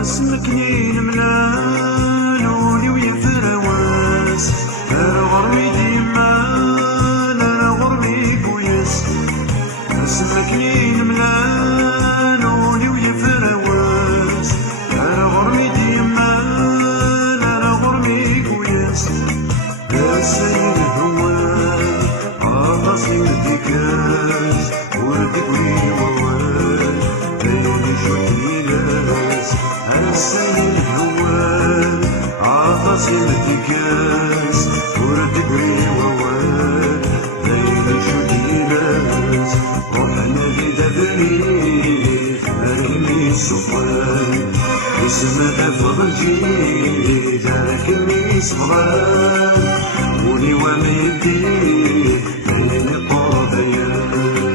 اسمكنين ملالوني ويفرواس غرمي ديما لا غرمي كويس. اسمكنين ملالوني ويفرواس غرمي ديما لا غرمي كويس. يا سيد الهوان عطاسي الدكاس وردك ويوان عيوني شوتيلاس. السيد الهوان عطاسي الدكاس وردك ويوان عيوني شوتيلاس. روحنا لدبريد مرمي السفوان اسمها فضلتي دارك الميس بغان ولي وميدي ليلي قاضيان.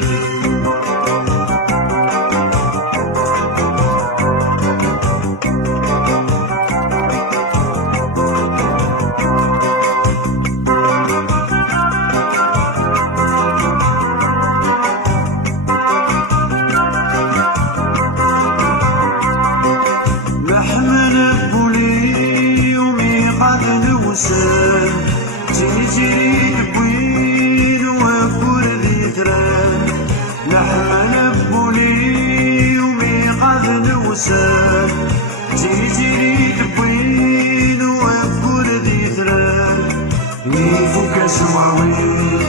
تيجي بوين وفور ذي تران لحمن بولي وميقاذ نوسان. تيجي بوين وفور ذي تران يفوك سمعوين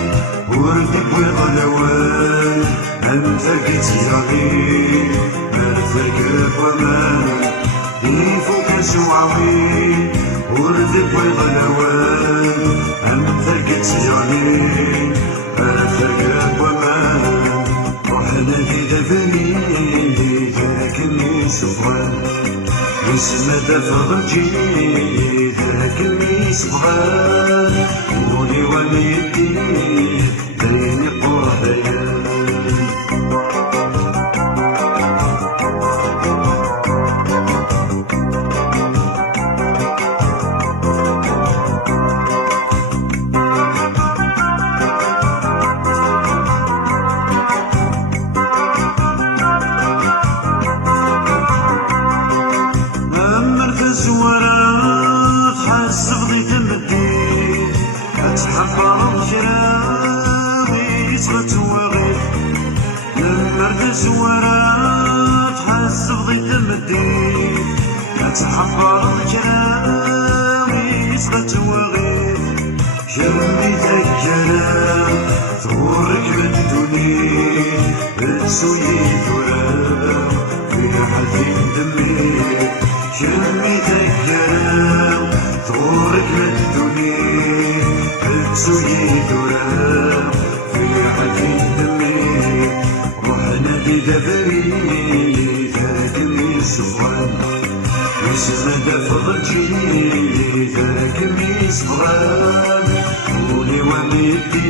وردك وغلوان. انت كتيرغي مرثك ومان يفوك سمعوين وردك وغلوان. أمثلك تجاني أرثك ومان روحنا في دفني ذاك سفغان اسمه فضلتي ذاك سفغان ولي وميدي ليلي قاضيان. الزوارات حس بضي تمدي اتحفر الجراوي تغتوغي. لمرد الزوارات حس بضي تمدي اتحفر الجراوي تغتوغي. جنبي ذكرى ثورك بدوني بتسوي ثورة في حزين دمي. جنبي ذكرى ثورك بدوني بتسوي ثورة في حزين دمي. روحنا بدبري ذاك السفوان اسمه فضلتي ذاك السفوان ولي وميدي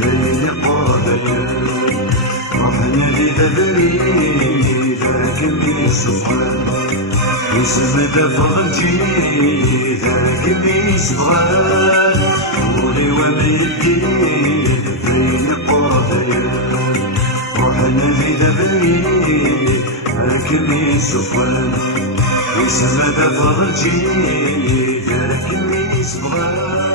ليلي قاضيان. روحنا بدبري ذاك السفوان اسمه فضلتي ذاك السفوان ولي وميدي ليلي قاضيان. روحنا بدبري ذاك السفوان اسمه فضلتي ذاك السفوان.